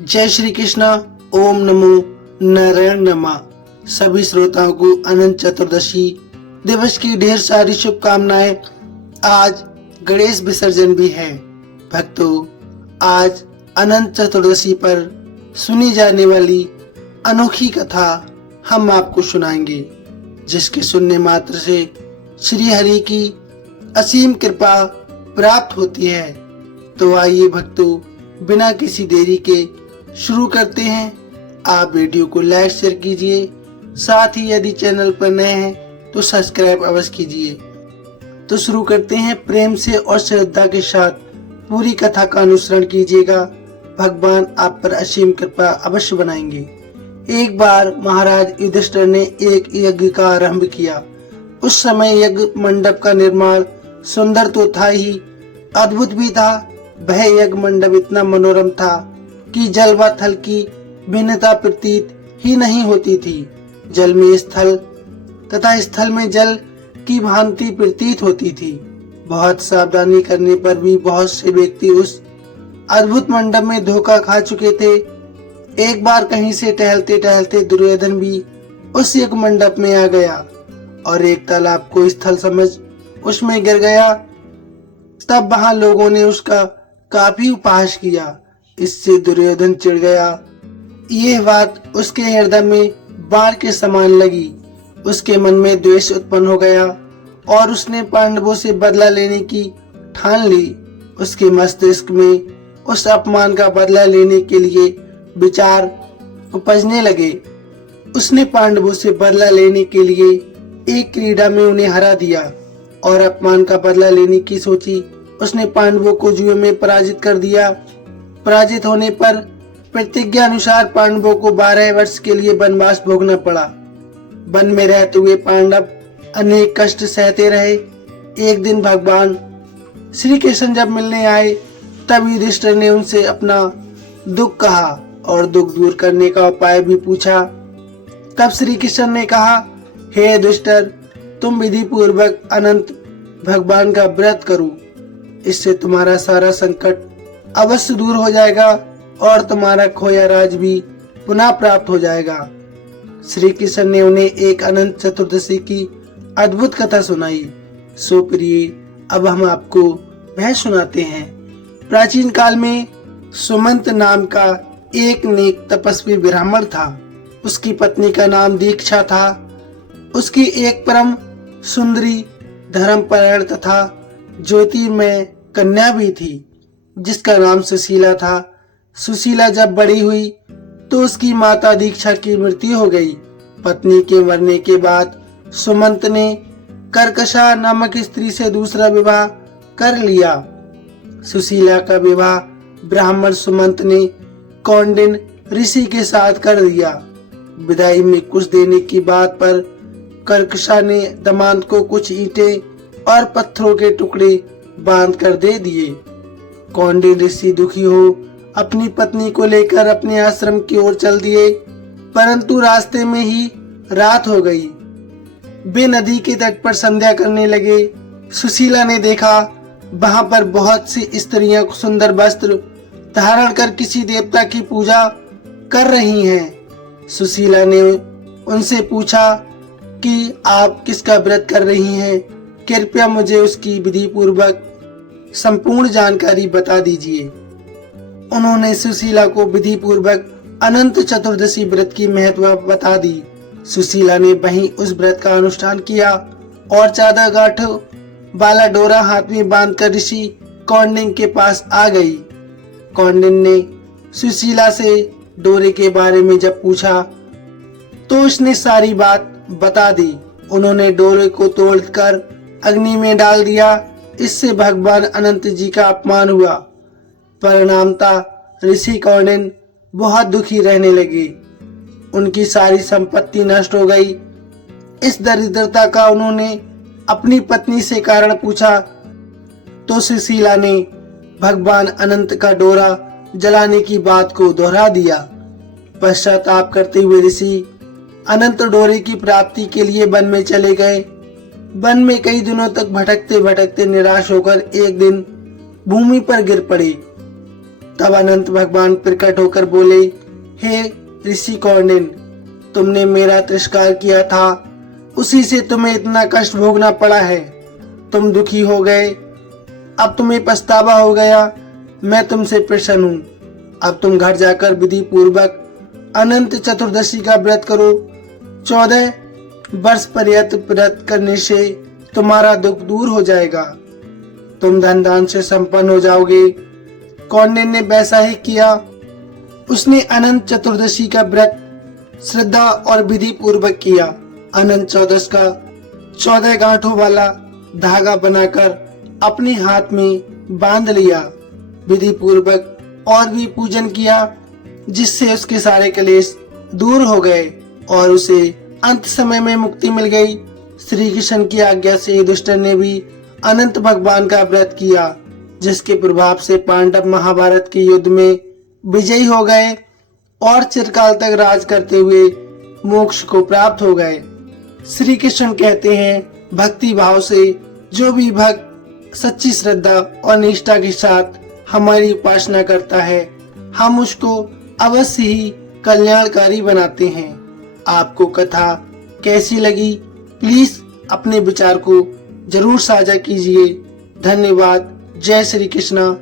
जय श्री कृष्णा। ओम नमो नारायण नमः। सभी श्रोताओं को अनंत चतुर्दशी दिवस की ढेर सारी शुभकामनाएं। आज गणेश विसर्जन भी है। भक्तों, आज अनंत चतुर्दशी पर सुनी जाने वाली अनोखी कथा हम आपको सुनाएंगे, जिसके सुनने मात्र से श्री हरि की असीम कृपा प्राप्त होती है। तो आइए भक्तों, बिना किसी देरी के शुरू करते हैं। आप वीडियो को लाइक शेयर कीजिए, साथ ही यदि चैनल पर नए हैं तो सब्सक्राइब अवश्य कीजिए। तो शुरू करते हैं। प्रेम से और श्रद्धा के साथ पूरी कथा का अनुसरण कीजिएगा। भगवान आप पर असीम कृपा अवश्य बनाएंगे। एक बार महाराज युधिष्ठिर ने एक यज्ञ का आरंभ किया। उस समय यज्ञ मंडप का निर्माण सुंदर तो था ही, अद्भुत भी था। वह यज्ञ मंडप इतना मनोरम था कि जल व थल की भिन्नता प्रतीत ही नहीं होती थी। जल में स्थल तथा स्थल में जल की भांति प्रतीत होती थी। बहुत सावधानी करने पर भी बहुत से व्यक्ति उस अद्भुत मंडप में धोखा खा चुके थे। एक बार कहीं से टहलते टहलते दुर्योधन भी उस यज्ञ मंडप में आ गया और एक तालाब को स्थल समझ उसमें गिर गया। तब वहां लोगों ने उसका काफी उपहास किया। इससे दुर्योधन चिढ़ गया। यह बात उसके हृदय में बाण के समान लगी। उसके मन में द्वेष उत्पन्न हो गया और उसने पांडवों से बदला लेने की ठान ली। उसके मस्तिष्क में उस अपमान का बदला लेने के लिए विचार उपजने लगे। उसने पांडवों से बदला लेने के लिए एक क्रीड़ा में उन्हें हरा दिया और अपमान का बदला लेने की सोची। उसने पांडवों को जुए में पराजित कर दिया। पराजित होने पर प्रतिज्ञा अनुसार पांडवों को 12 वर्ष के लिए वनवास भोगना पड़ा। वन में रहते हुए पांडव अनेक कष्ट सहते रहे। एक दिन भगवान श्री कृष्ण जब मिलने आए, तब युधिष्ठिर ने उनसे अपना दुख कहा और दुख दूर करने का उपाय भी पूछा। तब श्री कृष्ण ने कहा, हे युधिष्ठिर, तुम विधि पूर्वक अनंत भगवान का व्रत करो। इससे तुम्हारा सारा संकट अवश्य दूर हो जाएगा और तुम्हारा खोया राज भी पुनः प्राप्त हो जाएगा। श्री कृष्ण ने उन्हें एक अनंत चतुर्दशी की अद्भुत कथा सुनाई। सो प्रिय, अब हम आपको वह सुनाते हैं। प्राचीन काल में सुमंत नाम का एक नेक तपस्वी ब्राह्मण था। उसकी पत्नी का नाम दीक्षा था। उसकी एक परम सुंदरी, धर्मपरायण तथा ज्योतिर्मय कन्या भी थी, जिसका नाम सुशीला था। सुशीला जब बड़ी हुई तो उसकी माता दीक्षा की मृत्यु हो गई। पत्नी के मरने के बाद सुमंत ने कर्कशा नामक स्त्री से दूसरा विवाह कर लिया। सुशीला का विवाह ब्राह्मण सुमंत ने कौंडिन्य ऋषि के साथ कर दिया। विदाई में कुछ देने की बात पर कर्कशा ने दामाद को कुछ ईंटें और पत्थरों के टुकड़े बांध कर दे दिए। कौंडिन्य ऋषि दुखी हो अपनी पत्नी को लेकर अपने आश्रम की ओर चल दिए, परंतु रास्ते में ही रात हो गई। वे नदी के तट पर संध्या करने लगे। सुशीला ने देखा वहां पर बहुत सी स्त्रियां सुंदर वस्त्र धारण कर किसी देवता की पूजा कर रही हैं। सुशीला ने उनसे पूछा कि आप किसका व्रत कर रही हैं? कृपया मुझे उसकी विधि पूर्वक संपूर्ण जानकारी बता दीजिए। उन्होंने सुशीला को विधि पूर्वक अनंत चतुर्दशी व्रत की महत्व बता दी। सुशीला ने वहीं उस व्रत का अनुष्ठान किया और 14 गांठों वाला डोरा हाथ में बांधकर ऋषि कौंडिन्य के पास आ गई। कौंडिन्य ने सुशीला से डोरे के बारे में जब पूछा तो उसने सारी बात बता दी। उन्होंने डोरे को तोड़कर अग्नि में डाल दिया। इससे भगवान अनंत जी का अपमान हुआ। परिणामतः ऋषि कौंडिन्य बहुत दुखी रहने लगे। उनकी सारी संपत्ति नष्ट हो गई। इस दरिद्रता का उन्होंने अपनी पत्नी से कारण पूछा तो सुशीला ने भगवान अनंत का डोरा जलाने की बात को दोहरा दिया। पश्चाताप करते हुए ऋषि अनंत डोरे की प्राप्ति के लिए वन में चले गए। वन में कई दिनों तक भटकते भटकते निराश होकर एक दिन भूमि पर गिर पड़े। तब अनंत भगवान प्रकट होकर बोले, हे ऋषि कौंडिन्य, तुमने मेरा तिरस्कार किया था, उसी से तुम्हें इतना कष्ट भोगना पड़ा है। तुम दुखी हो गए, अब तुम्हें पछतावा हो गया। मैं तुमसे प्रसन्न हूँ। अब तुम घर जाकर विधि पूर्वक अनंत चतुर्दशी का व्रत करो। 14 वर्ष पर्यंत व्रत करने से तुम्हारा दुख दूर हो जाएगा। तुम धन दान से संपन्न हो जाओगे। कौंडिन्य ने वैसा ही किया। उसने अनंत चतुर्दशी का व्रत श्रद्धा और विधि पूर्वक किया। अनंत चौदस का 14 गांठों वाला धागा बनाकर अपने हाथ में बांध लिया। विधि पूर्वक और भी पूजन किया, जिससे उसके सारे क्लेश दूर हो गए और उसे अंत समय में मुक्ति मिल गई। श्री कृष्ण की आज्ञा से युधिष्ठिर ने भी अनंत भगवान का व्रत किया, जिसके प्रभाव से पांडव महाभारत के युद्ध में विजयी हो गए और चिरकाल तक राज करते हुए मोक्ष को प्राप्त हो गए। श्री कृष्ण कहते हैं, भक्ति भाव से जो भी भक्त सच्ची श्रद्धा और निष्ठा के साथ हमारी उपासना करता है, हम उसको अवश्य ही कल्याणकारी बनाते हैं। आपको कथा कैसी लगी, प्लीज अपने विचार को जरूर साझा कीजिए। धन्यवाद। जय श्री कृष्ण।